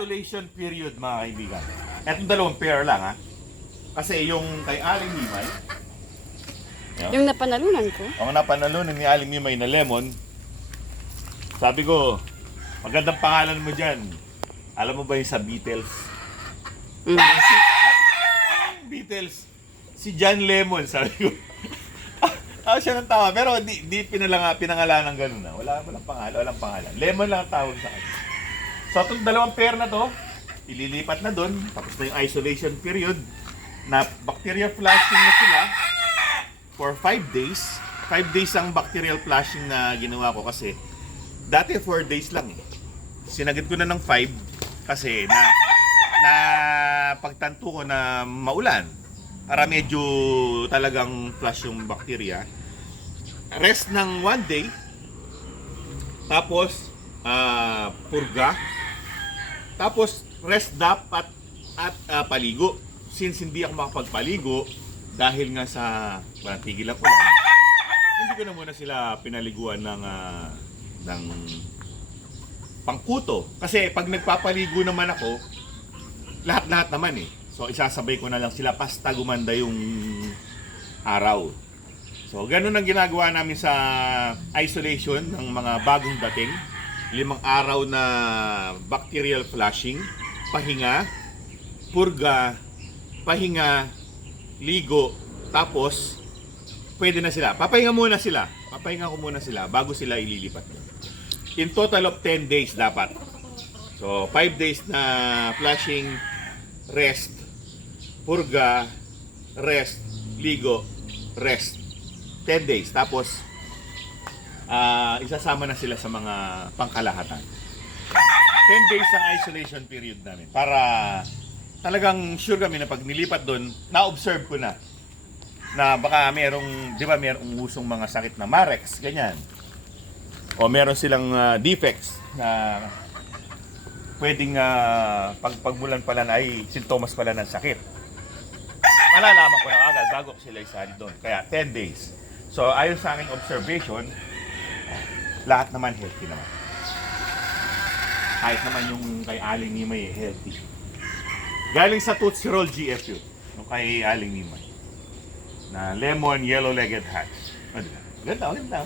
isolation period, mga kaibigan. Etong dalawang pair lang, ha? Kasi yung kay Aling Himay, Yung napanalunan ko. ang napanalunan ni Aling Himay na lemon, sabi ko, magandang pangalan mo dyan. Alam mo ba yung sa Beatles? Mm. Beatles, si John Lemon, sabi ko. Tawa siya ng tawa, pero di, di pinalanga, pinangalan ng ganun na. Wala, walang pangalan, walang pangalan. Lemon lang ang tawag sa kanya. So, dalawang pair na to, ililipat na doon, tapos na yung isolation period, na bacterial flushing na sila for 5 days. 5 days ang bacterial flushing na ginawa ko kasi dati 4 days lang eh. Sinagad ko na ng 5 kasi na na pagtanto ko na maulan para medyo talagang flush yung bacteria. Rest ng 1 day tapos ah, purga tapos rest dapat at ah, paligo. Since hindi ako makapagpaligo dahil nga sa walang tigil ako lang, hindi ko na muna sila pinaliguan ng ah, ng pangkuto. Kasi pag nagpapaligo naman ako, lahat-lahat naman eh. So isasabay ko na lang sila pasta gumanda yung araw. So ganun ang ginagawa namin sa isolation ng mga bagong dating. Limang araw na bacterial flushing, pahinga, purga, pahinga, ligo, tapos pwede na sila. Papahinga muna sila. Papahinga ko muna sila bago sila ililipat. In total of 10 days dapat. So 5 days na flushing, rest, purga, rest, ligo, rest. 10 days. Tapos, ah, isasama na sila sa mga pangkalahatan. 10 days ang isolation period namin. Para talagang sure kami na pag nilipat doon, na-observe ko na na baka merong, di ba merong usong mga sakit na Marex, ganyan. O meron silang ah, defects na pwedeng uh, pag pagmulan pala na ay sintomas pala ng sakit. Malalaman ko na agad bago ko sila isali doon. Kaya 10 days. So ayon sa aking observation, lahat naman healthy naman. Kahit naman yung kay Aling Nimay healthy. Galing sa Tootsie Roll GF yun. Yung kay Aling Nimay. Na lemon yellow-legged hats. O, di ba? Ganda, ganda.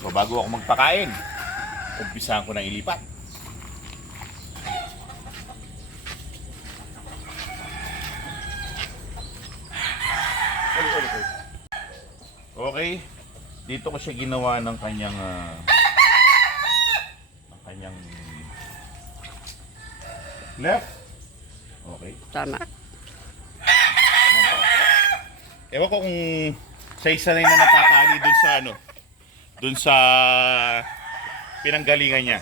So bago ako magpakain, umpisahan ko na ilipat. Okay, dito ko siya ginawa ng kanyang ah, ng kanyang left. Okay. Tama. Ewan ko kung sa isa na na natatali dun sa ano, dun sa pinanggalingan niya.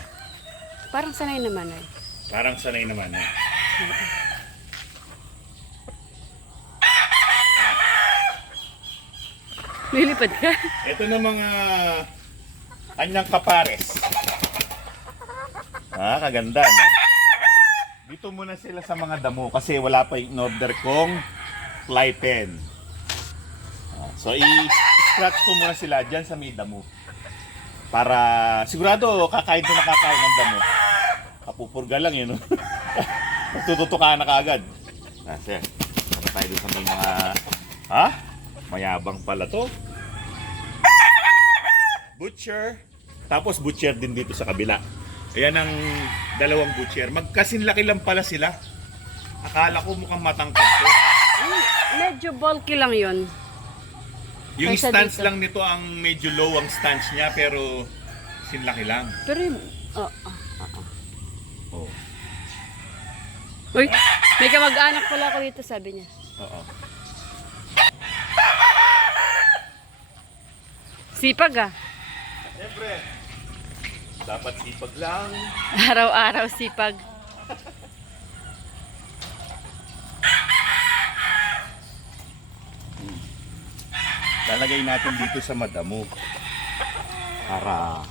Parang sanay naman eh. Parang sanay naman. Eh. Lilipad ka. Ito na mga kanyang kapares. Ah, kaganda no? Dito muna sila sa mga damo kasi wala pa yung order kong fly pen. Ah, So i-scratch ko muna sila dyan sa may damo. Para sigurado kakain to nakakain ng damo. Kapupurga lang yun. No? Tututukaan na kaagad. Ah, sir. Ano tayo sa may mga... Ha? Mayabang pala to. Butcher. Tapos butcher din dito sa kabila. Ayan ang dalawang butcher. Magkasinlaki lang pala sila. Akala ko mukhang matangkad to. Medyo bulky lang yon. Yung Kaysa stance dito. lang nito ang medyo low ang stance niya pero sinlaki lang. Pero yung... Oh, oh, oh, oh. Oh. Uy, may kamag-anak pala ako dito, sabi niya. Oo. Sipag ah. Siyempre, dapat sipag lang. Araw-araw sipag. Lalagay natin dito sa madamo. Para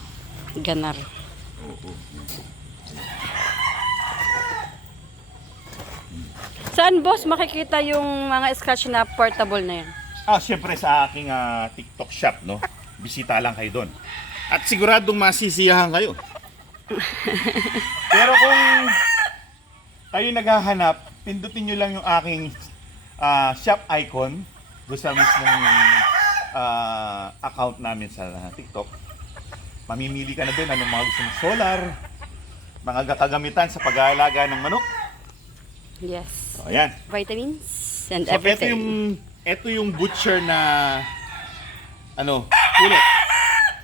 Ganar. Oo. Saan boss makikita yung mga scratch na portable na yan? Ah, syempre sa aking ah, TikTok shop, no? Bisita lang kayo doon. At siguradong masisiyahan kayo. Pero kung kayo naghahanap, pindutin nyo lang yung aking ah, shop icon doon sa mismong ah, account namin sa TikTok. Mamimili ka na din anong mga gusto mong solar, mga kagamitan sa pag-aalaga ng manok. Yes. So, ayan. Vitamins and So, ito everything. yung, ito yung butcher na, ano, pulet.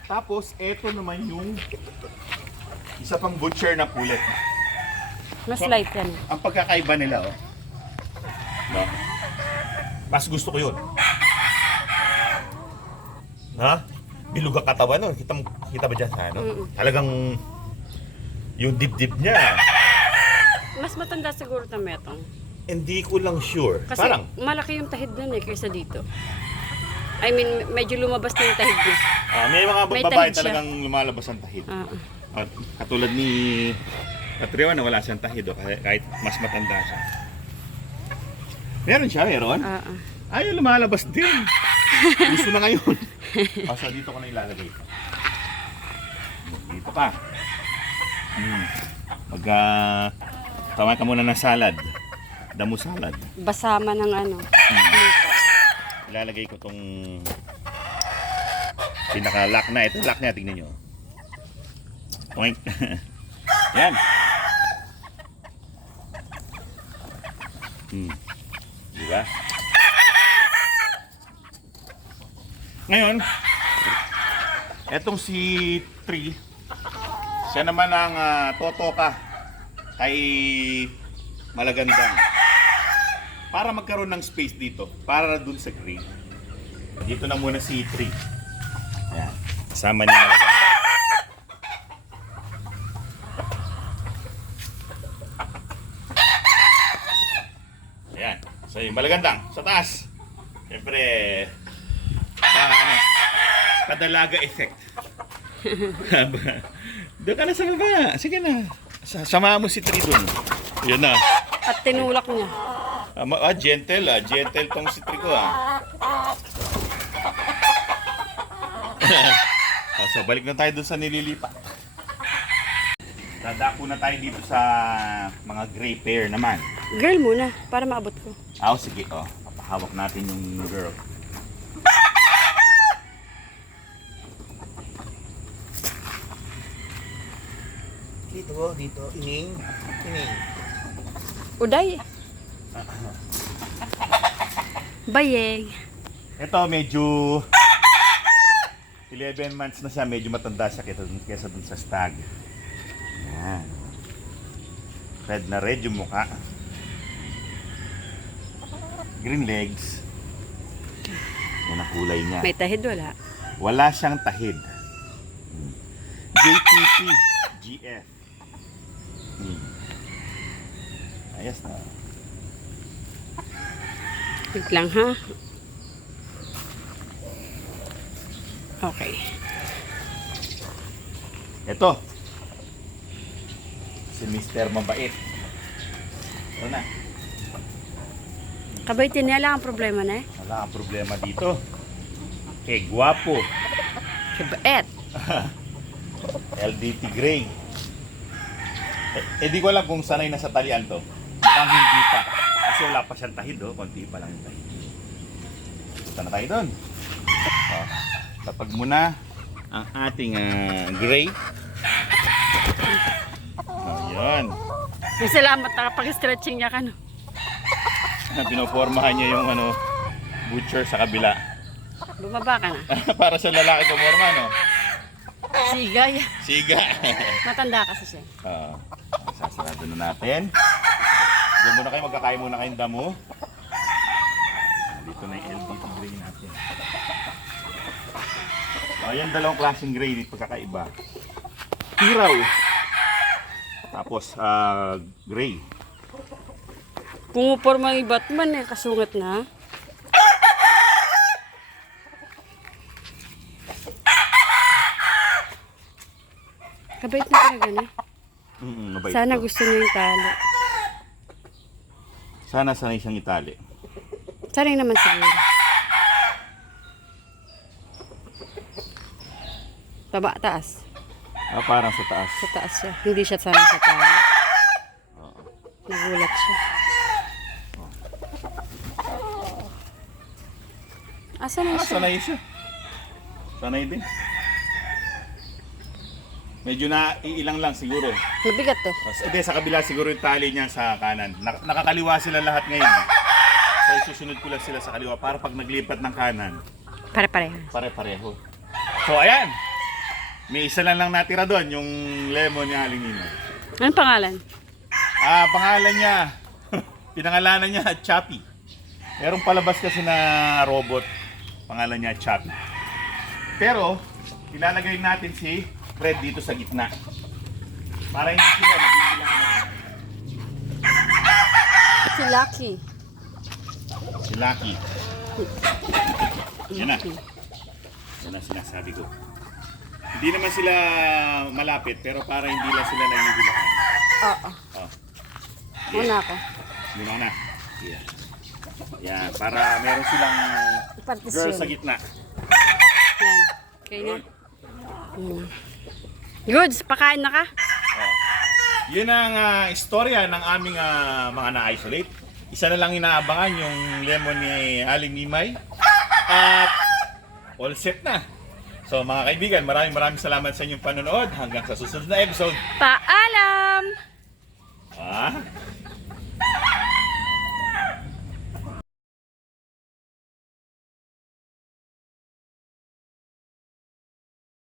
Tapos, ito naman yung isa pang butcher na pulet. Mas light yan. Ang pagkakaiba nila, oh. No? Mas gusto ko yun. Ha? Bilog ang katawan, no? Kita, kita ba dyan sa ano? Mm-mm. Talagang yung dibdib niya, Mas matanda siguro na metong. hindi ko lang sure. Kasi Parang, malaki yung tahid nun eh kaysa dito. I mean, medyo lumabas na yung tahid niya. ah, may mga May babae tahid siya. talagang lumalabas ang tahid. Ah, At katulad ni Katriwa na wala siyang tahid oh, kahit, kahit mas matanda siya. Meron siya, meron. ah, ah. Ay, lumalabas din. Gusto na ngayon. so dito ko na ilalagay. Dito pa. Hmm. Mag, uh, tama ka muna ng salad. Damo salad. Basama ng ano. Ilalagay ko tong pinaka-lock na. Ito lock niya, tingnan nyo. Point. Yan. Hmm. Di ba? Ngayon, etong si Tree, siya naman ang uh, totoka kay Malagandang. Para magkaroon ng space dito, para dun sa green. Dito na muna si Tree. Ayan. Kasama ni Malagandang. Ayan. So yung Malagandang, sa taas. Siyempre, pa, ano, kadalaga effect. Doon ka na sa baba. Sige na. Sa- Samahan mo si Tree dun. Yun na. At tinulak niya. Ah, ma- ah, gentle ah. Gentle tong si Trico ah. oh, so, balik na tayo dun sa nililipat. Dadako na tayo dito sa mga gray pair naman. Girl muna, para maabot ko. Ah, oh, sige. Oh, papahawak natin yung girl. Dito, dito. Ining. Ining. Uday. Bayeng. Ito medyo 11 months na siya, medyo matanda siya kaysa dun, kaysa dun sa stag. Yan. Red na red yung mukha. Green legs. Yan ang kulay niya. May tahid wala. Wala siyang tahid. Hmm. JTP GF. Hmm. Ayos na. Wait lang ha. Okay. Ito. Si Mr. Mabait. Ito na. Kabaitin niya lang ang problema na eh. Wala kang problema dito. Eh, guwapo. Kabait. LDT Gray. Eh, eh, di ko alam kung sanay na sa talian to. Mukhang hindi pa. Kasi wala pa siyang tahid, oh. Konti pa lang yung tahid. Punta na tayo doon. Oh, tapag muna ang ating ah, gray. Oh, yan. May salamat nakapag-stretching niya ka no. Pinoformahan niya yung ano, butcher sa kabila. Bumaba ka na. Para sa lalaki pumorma, no? Sigay. Siga. Matanda kasi siya. Ah, sasarado na natin. Diyan muna kayo, magkakain muna kayong damo. Dito na yung LDT gray natin. Ayan, dalawang klaseng gray dito pagkakaiba. Hiraw. Tapos, ah, gray. Pumuporma yung Batman eh, kasungat na. Kabait na talaga na. Mm, Sana to. gusto niya yung talo. Sana sanay siyang itali. Sanay naman siguro. Taba, taas. Ah, parang sa taas. Sa taas siya. Hindi siya sanay sa taas. Oo. Nagulat siya. Oo. Ah, sanay ah, siya. sanay siya. Sanay din. Medyo na iilang lang siguro. Mabigat eh. Tapos, ede, sa kabila siguro yung tali niya sa kanan. Nak- nakakaliwa sila lahat ngayon. So, susunod ko lang sila sa kaliwa para pag naglipat ng kanan, Pare-pareha. pare-pareho. So, ayan. May isa lang lang natira doon, yung lemon niya halingino. Anong pangalan? Ah, pangalan niya, pinangalanan niya Chappy. Merong palabas kasi na robot, pangalan niya Chappy. Pero, ilalagay natin si Fred dito sa gitna. Para hindi sila nagbibilang Si Lucky. si Lucky. Yan na. Yan na sinasabi ko. Hindi naman sila malapit, pero para hindi lang sila nagbibilang. Oo. Oh. Una ako. Mo na. Yeah. Yan, para meron silang girl sa gitna. Yan. Okay na. Mm. Goods, pakain na ka? Oh. Yun ang ah, istorya ng aming ah, mga na-isolate. Isa na lang inaabangan yung lemon ni Aling Nimay. At all set na. So mga kaibigan, maraming maraming salamat sa inyong panonood. Hanggang sa susunod na episode. Paalam! Ah,